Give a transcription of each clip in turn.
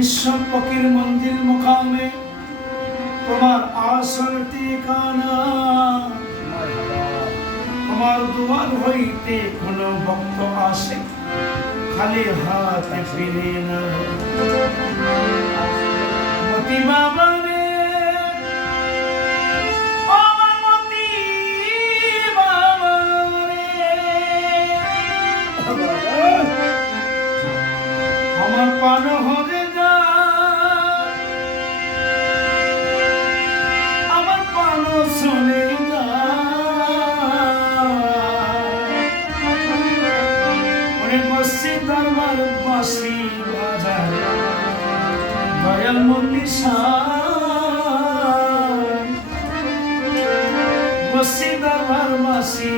বিশ্ব ফকির মন্দির মুকামে তোমার আসল ঠিকানা। তোমার দুয়ার হইতে কোনো ভক্ত আসে, খালি হাতে ফিরে না। মতি বাবা রে মতি আমার পান দরবার বাসি বাজার দয়াল মন্দির বসি দরবার বাসি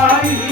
他